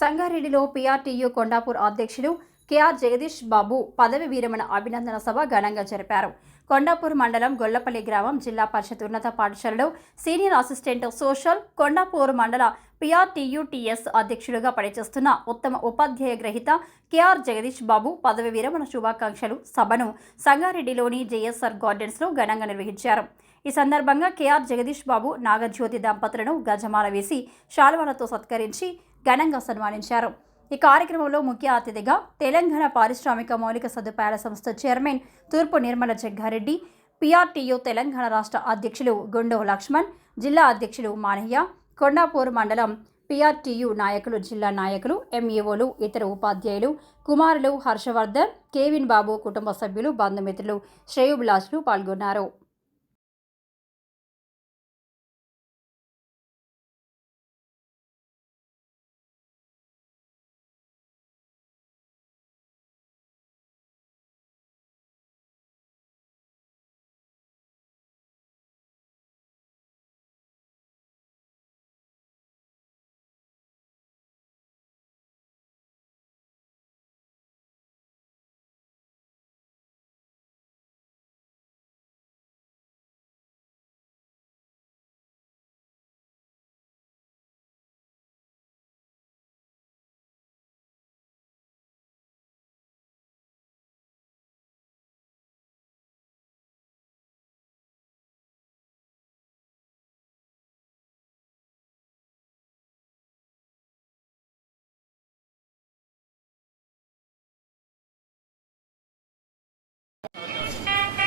సంగారెడ్డిలో పీఆర్టీయూ కొండాపూర్ అధ్యక్షులు కేఆర్ జగదీష్ బాబు పదవి విరమణ అభినందన సభ ఘనంగా జరిపారు. కొండాపూర్ మండలం గొల్లపల్లి గ్రామం జిల్లా పరిషత్ ఉన్నత పాఠశాలలో సీనియర్ అసిస్టెంట్ సోషల్ కొండాపూర్ మండల పీఆర్టీయూటీఎస్ అధ్యక్షులుగా పనిచేస్తున్న ఉత్తమ ఉపాధ్యాయ గ్రహీత కేఆర్ జగదీష్ బాబు పదవి విరమణ శుభాకాంక్షలు సభను సంగారెడ్డిలోని జేఎస్ఆర్ గార్డెన్స్లో ఘనంగా నిర్వహించారు. ఈ సందర్భంగా కేఆర్ జగదీష్ బాబు నాగజ్యోతి దంపతులను గజమాల వేసి శాలువాలతో సత్కరించి ఘనంగా సన్మానించారు. ఈ కార్యక్రమంలో ముఖ్య అతిథిగా తెలంగాణ పారిశ్రామిక మౌలిక సదుపాయాల సంస్థ చైర్మన్ తూర్పు నిర్మల జగ్గారెడ్డి పిఆర్టీయు తెలంగాణ రాష్ట్ర అధ్యక్షులు గుండో లక్ష్మణ్ జిల్లా అధ్యక్షులు మానయ్య కొండాపూర్ మండలం పిఆర్టీయు నాయకులు జిల్లా నాయకులు ఎంఈఓలు ఇతర ఉపాధ్యాయులు కుమారులు హర్షవర్ధన్ కేవిన్ బాబు కుటుంబ సభ్యులు బంధుమిత్రులు శ్రేయోభిలాషులు పాల్గొన్నారు.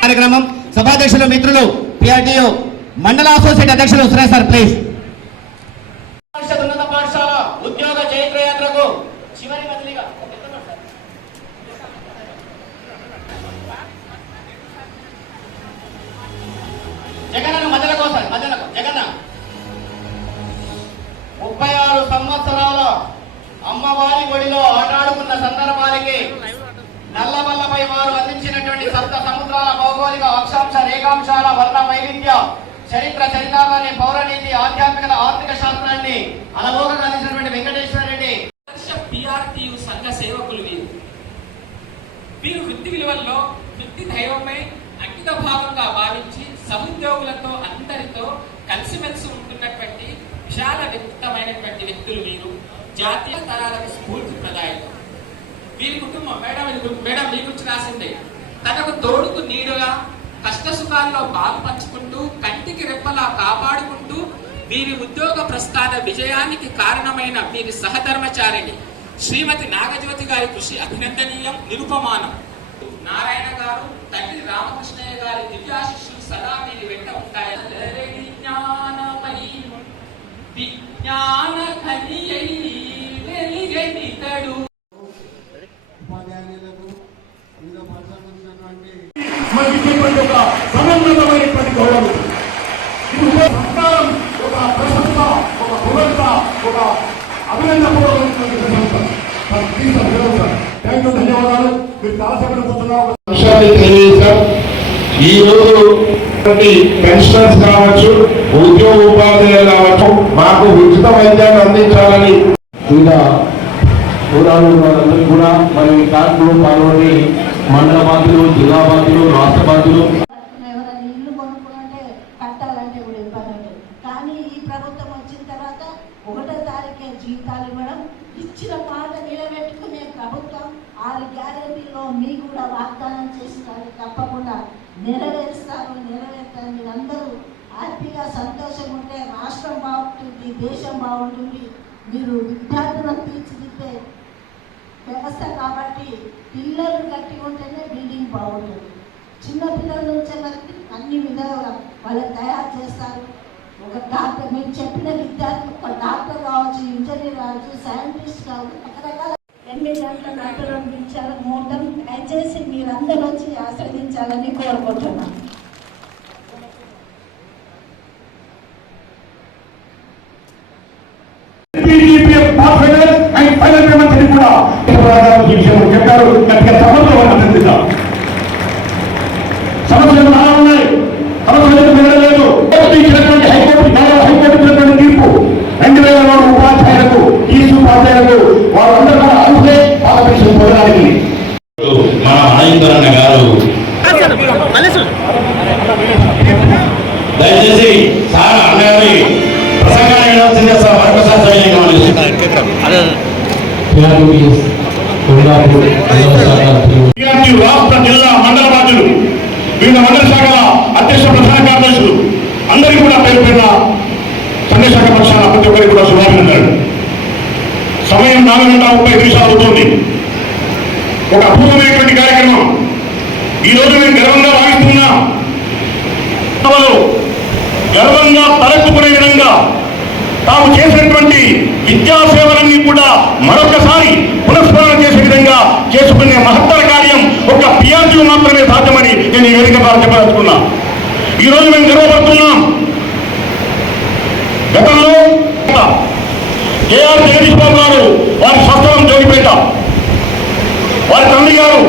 కార్యక్రమం సభాధ్యక్షులు మిత్రులు పిఆర్టీఓ మండల అసోసియేట్ అధ్యక్షులు సురేష్ సార్ ప్లీజ్ ఉన్నత పాఠశాల ఉద్యోగ చైత్ర యాత్రకు చివరి మంత్రిగా జగనన్న మధ్యల కోసం మధ్యలకు జగన్న నుండి సప్త సముద్రాల భౌగోళిక అక్షాంశ రేఖాంశాల వర్ణ వైవిధ్య చరిత్ర చరితాన్ని పౌరనీతి ఆధ్యాత్మికత ఆర్థిక శాస్త్రాన్ని అలవోకగా అందించినటువంటి వెంకటేశ్వర రెడ్డి పిఆర్టీయు సంఘ సేవకులు వీరు. వీరు వృత్తి విలువల్లో వృత్తి దైవమై అంకిత భావంగా భావించి సహోద్యోగులతో అందరితో కలిసిమెలిసి ఉంటున్నటువంటి విశాల వ్యక్తమైనటువంటి వ్యక్తులు వీరు. జాతీయ తరాలకు స్ఫూర్తి ప్రదాయకం. వీరి కుటుంబం మేడం మేడం మీ గురించి రాసిందే. తనకు తోడుకు నీడుగా కష్ట సుఖాల్లో బాగు పంచుకుంటూ కంటికి రెప్పలా కాపాడుకుంటూ వీరి ఉద్యోగ ప్రస్థాన విజయానికి కారణమైన వీరి సహధర్మచారిణి శ్రీమతి నాగజ్యోతి గారి కృషి అభినందనీయం నిరుపమానం. నారాయణ గారు తండ్రి రామకృష్ణయ్య గారి దివ్యాశిష్యులు సదా వీరి వెంట ఉంటాయి ఈ రోజు పెన్షనర్స్ కావచ్చు ఉద్యోగ ఉపాధ్యాయులు కావచ్చు మాకు ఉచిత వైద్యాన్ని అందించాలని వివిధ కులాలు వాళ్ళందరికీ కూడా మరి ఈ పాల్గొని మండల బాధ్యులు జిల్లా బాధ్యులు రాష్ట్ర బాధ్యులు ఇచ్చిన మాట నిలబెట్టుకునే ప్రభుత్వం ఆరు గ్యారెంటీలో మీకు కూడా వాగ్దానం చేసినారు తప్పకుండా నెరవేరుస్తారు నెరవేరుస్తారు మీరందరూ హ్యాపీగా సంతోషం ఉంటే రాష్ట్రం బాగుంటుంది దేశం బాగుంటుంది. మీరు విద్యార్థులను తీర్చిదిద్దే వ్యవస్థ కాబట్టి పిల్లలు గట్టి ఉంటేనే బిల్డింగ్ బాగుంటుంది. చిన్నపిల్లల నుంచి నుంచే అన్ని విధాలుగా వాళ్ళని తయారు చేస్తారు. ఒక డాక్టర్ మీరు చెప్పిన విద్యార్థి ఒక డాక్టర్ కావచ్చు ఇంజనీర్ కావచ్చు సైంటిస్ట్ కావచ్చు రకరకాల ఎనిమిది గంటల డాక్టర్ పంపించారు మూటం దయచేసి మీరందరూ వచ్చి ఆస్వాదించాలని కోరుకుంటున్నాను. మన అన్న గారు. దయచేసి సార్ అన్నగారి ప్రసంగాన్ని వినాల్సిందే సార్ మరొకసారి రాష్ట్ర జిల్లా మండల బాధ్యులు వివిధ మండల శాఖల అధ్యక్ష ప్రధాన కార్యదర్శులు అందరికీ కూడా పేరు పేరున పక్షాన ప్రతి ఒక్కరికి కూడా శుభాభినందనలు. సమయం నాలుగు గంటల ముప్పై నిమిషాలు అవుతుంది. ఒక అపూర్వమైనటువంటి కార్యక్రమం. ఈ రోజు మేము గర్వంగా భావిస్తున్నాం. గర్వంగా తలెత్తుకునే విధంగా తాము చేసినటువంటి విద్యా సేవలన్నీ కూడా మరొకసారి పునఃస్మరణ చేసే విధంగా చేసుకునే మహత్తర కార్యం ఒక పియాజు మాత్రమే సాధ్యమని నేను ఈ వేదిక ద్వారా చెప్పదలుచుకున్నా. ఈ రోజు మేము గర్వపడుతున్నాం. గతంలో కేఆర్ జగదీష్ బాబు గారు వారి స్వస్థలం జోగిపేట. వారి తండ్రి గారు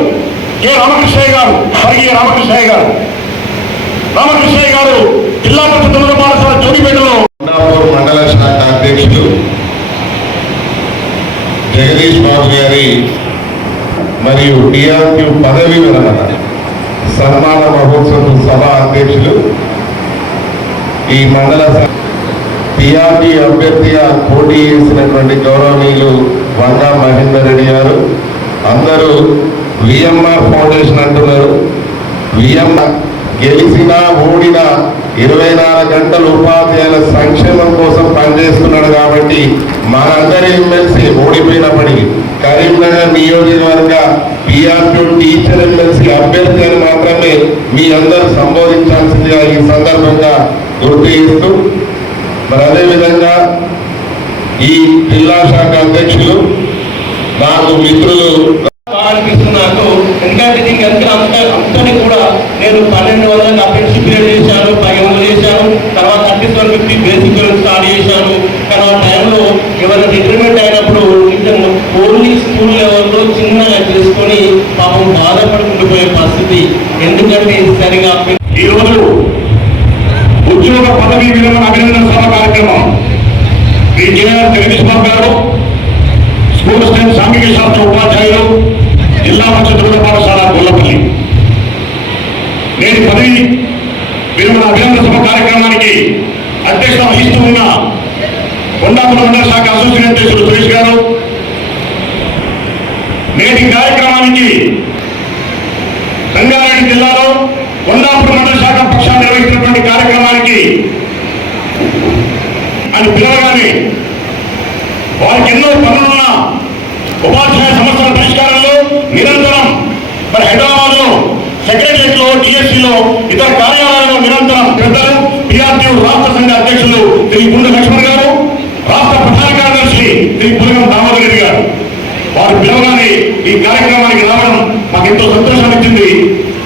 కె రామకృష్ణయ్య గారు స్వర్గీయ రామకృష్ణయ్య గారు. రామకృష్ణయ్య గారు జిల్లా పరిషత్ ఉన్నత పాఠశాల జోగిపేటలో మండల శాఖ అధ్యక్షుడు జగదీష్ బాబు గారి మరియు టిఆర్క్యూ పదవి విరమణ సన్మాన మహోత్సవ సభ అధ్యక్షులు ఈ మండల టిఆర్టీ అభ్యర్థిగా పోటీ చేసినటువంటి గౌరవనీయులు వంగా మహేందర్ రెడ్డి గారు అందరూ విఎంఆర్ ఫౌండేషన్ అంటున్నారు. విఎంఆర్ గెలిచినా ఓడినా ఇరవై నాలుగు గంటలు ఉపాధ్యాయుల సంక్షేమం కోసం పనిచేస్తున్నాడు కాబట్టి మనందరి ఎమ్మెల్సీ ఓడిపోయినప్పటికీ కరీంనగర్ నియోజకవర్గ పిఆర్టీ టీచర్ ఎమ్మెల్సీ అభ్యర్థి అని మాత్రమే మీ అందరూ సంబోధించాల్సిందిగా ఈ సందర్భంగా గుర్తు చేస్తూ మరి అదేవిధంగా ఈ జిల్లా శాఖ అధ్యక్షులు నాకు మిత్రులు. అనిపిస్తుంది నాకు ఎందుకంటే దీనికి ఎంత అంత అంతని కూడా నేను పన్నెండు వందల అప్రెంటిస్ పీరియడ్ చేశాను పది వందలు చేశాను తర్వాత thirty seven fifty basic start చేశాను. కానీ ఆ టైంలో ఎవరైనా రిటైర్మెంట్ అయినప్పుడు నిజం ఓన్లీ స్కూల్ లెవెల్లో చిన్నగా చేసుకొని పాపం బాధపడుకుంటూ పోయే పరిస్థితి. ఎందుకంటే ఇది సరిగా ఈ రోజు ఉద్యోగ పదవి విరమణ అభినందన సభ కార్యక్రమం. జేఆర్ జగదీష్ బాబు గారు స్కూల్ సాంఘిక శాస్త్ర ఉపాధ్యాయులు జిల్లా పరిషత్ ఉన్నత పాఠశాల గొల్లపల్లి నేటి పదవి విరమణ అభినందన సభ కార్యక్రమానికి అధ్యక్షత వహిస్తూ ఉన్న కొండాపురం మండల శాఖ అసోసియేట్ అధ్యక్షుడు సురేష్ గారు. నేటి కార్యక్రమానికి రంగారెడ్డి జిల్లాలో కొండాపురం మండల శాఖ పక్షాన్ని నిర్వహించినటువంటి కార్యక్రమానికి అని పిలవగానే వారికి ఎన్నో పనులున్న ఉపాధ్యాయ సమస్యల పరిష్కారంలో నిరంతరం మరి హైదరాబాద్లో సెక్రటరియట్లో టీఎస్సీలో ఇతర కార్యాలయాల్లో నిరంతరం పెద్దలు పిఆర్టీ రాష్ట్ర సంఘ అధ్యక్షులు శ్రీ గుండె లక్ష్మణ్ గారు రాష్ట్ర ప్రధాన కార్యదర్శి శ్రీ పులగం దామోదర్ రెడ్డి గారు. వారు పిలవగానే ఈ కార్యక్రమానికి రావడం మాకు ఎంతో సంతోషం ఇచ్చింది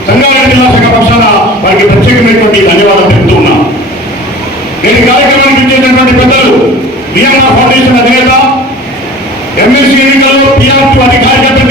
సంగారెడ్డి జిల్లా శాఖ పక్షాన వారికి ప్రత్యేకమైనటువంటి ధన్యవాదాలు తెలుపుతూ ఉన్నాం. నేను కార్యక్రమానికి ఇచ్చేటటువంటి పెద్దలు బిఎంఆర్ ఫౌండేషన్ అధినేత ఎమ్మెల్సీ ఎన్నికల్లో పిఆర్టీ అధికారిక